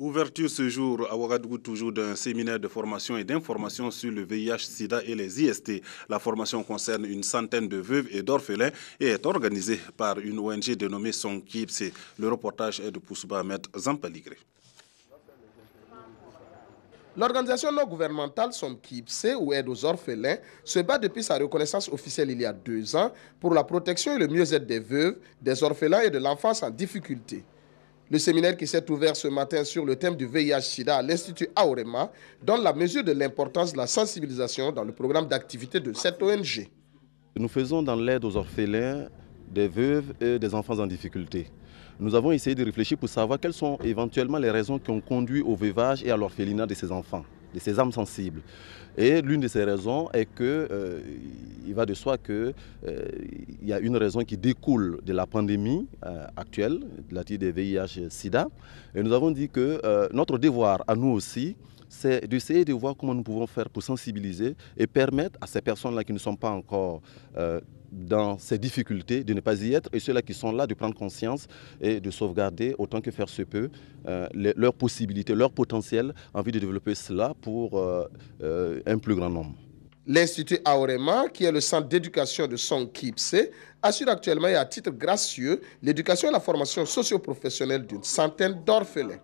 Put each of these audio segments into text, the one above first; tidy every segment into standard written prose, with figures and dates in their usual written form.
Ouverture ce jour à Ouagadougou toujours d'un séminaire de formation et d'information sur le VIH-Sida et les IST. La formation concerne une centaine de veuves et d'orphelins et est organisée par une ONG dénommée Sonkipse. Le reportage est de Poussouba Ahmed Zampaligré. L'organisation non gouvernementale Sonkipse, ou Aide aux orphelins, se bat depuis sa reconnaissance officielle il y a 2 ans pour la protection et le mieux-être des veuves, des orphelins et de l'enfance en difficulté. Le séminaire qui s'est ouvert ce matin sur le thème du VIH-Sida à l'Institut Aorema donne la mesure de l'importance de la sensibilisation dans le programme d'activité de cette ONG. Nous faisons dans l'aide aux orphelins, des veuves et des enfants en difficulté. Nous avons essayé de réfléchir pour savoir quelles sont éventuellement les raisons qui ont conduit au veuvage et à l'orphelinat de ces enfants, de ces âmes sensibles. Et l'une de ces raisons est qu'il va de soi qu'il y a une raison qui découle de la pandémie actuelle, relative des VIH-Sida. Et nous avons dit que notre devoir à nous aussi, c'est d'essayer de voir comment nous pouvons faire pour sensibiliser et permettre à ces personnes-là qui ne sont pas encore dans ces difficultés de ne pas y être, et ceux-là qui sont là de prendre conscience et de sauvegarder autant que faire se peut leurs possibilités, leur potentiel, envie de développer cela pour un plus grand nombre. L'Institut Aorema, qui est le centre d'éducation de Sonkipse, assure actuellement et à titre gracieux l'éducation et la formation socio-professionnelle d'une centaine d'orphelins.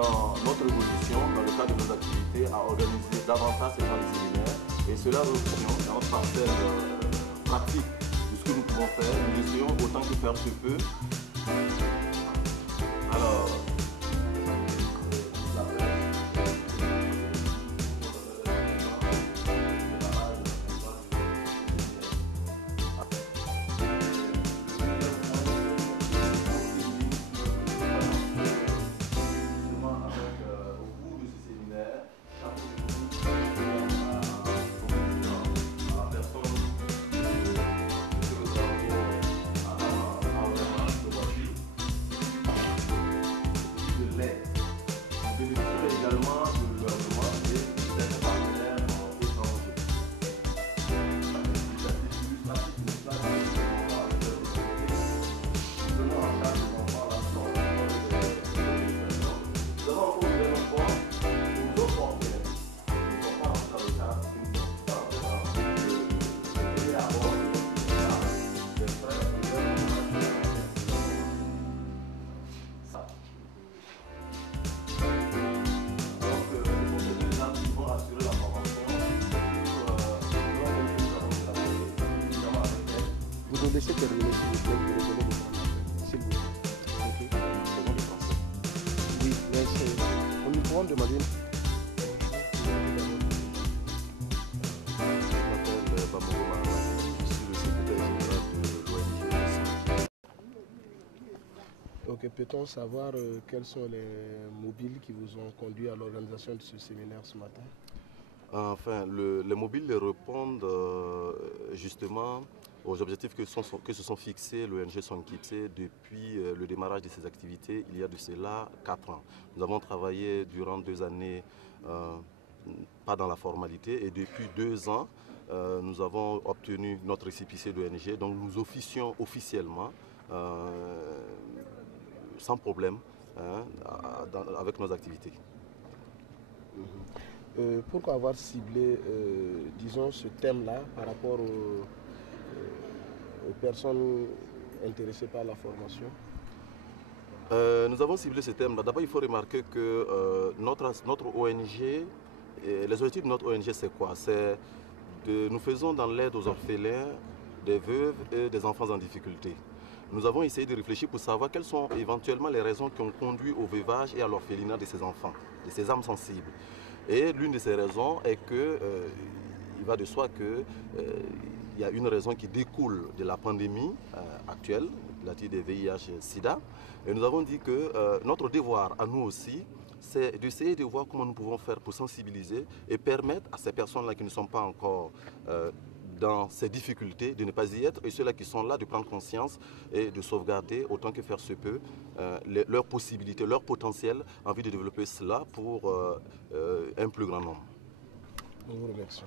dans notre évolution, dans le cadre de nos activités, à organiser davantage ces genre de séminaires. Et cela reprend dans notre parcelle pratique de ce que nous pouvons faire. Nous essayons autant que faire se peut. Alors, Vous nous laissez terminer, s'il vous plaît, pour redonner le temps. S'il vous plaît. Ok. comment le français? Oui, mais on nous pourrons demander. Je m'appelle Bamoro Mahamadi, je suis le secrétaire général de l'ONG. Ok, peut-on savoir quels sont les mobiles qui vous ont conduit à l'organisation de ce séminaire ce matin? Enfin, les mobiles répondent justement aux objectifs que se sont fixés l'ONG Son Kipsé depuis le démarrage de ses activités il y a de cela 4 ans. Nous avons travaillé durant 2 années, pas dans la formalité, et depuis 2 ans, nous avons obtenu notre récépissé d'ONG, donc nous officions officiellement sans problème avec nos activités. Pourquoi avoir ciblé, disons, ce thème-là par rapport aux personnes intéressées par la formation? Nous avons ciblé ce thème-là. D'abord, il faut remarquer que notre ONG, les objectifs de notre ONG, c'est quoi? Nous faisons dans l'aide aux orphelins, des veuves et des enfants en difficulté. Nous avons essayé de réfléchir pour savoir quelles sont éventuellement les raisons qui ont conduit au veuvage et à l'orphelinat de ces enfants, de ces âmes sensibles. Et l'une de ces raisons est que, il va de soi qu'il y a une raison qui découle de la pandémie actuelle, relative des VIH-Sida. Et nous avons dit que notre devoir à nous aussi, c'est d'essayer de voir comment nous pouvons faire pour sensibiliser et permettre à ces personnes-là qui ne sont pas encore dans ces difficultés de ne pas y être, et ceux-là qui sont là de prendre conscience et de sauvegarder autant que faire se peut leurs possibilités, leur potentiel, envie de développer cela pour un plus grand nombre. Nous vous remercions.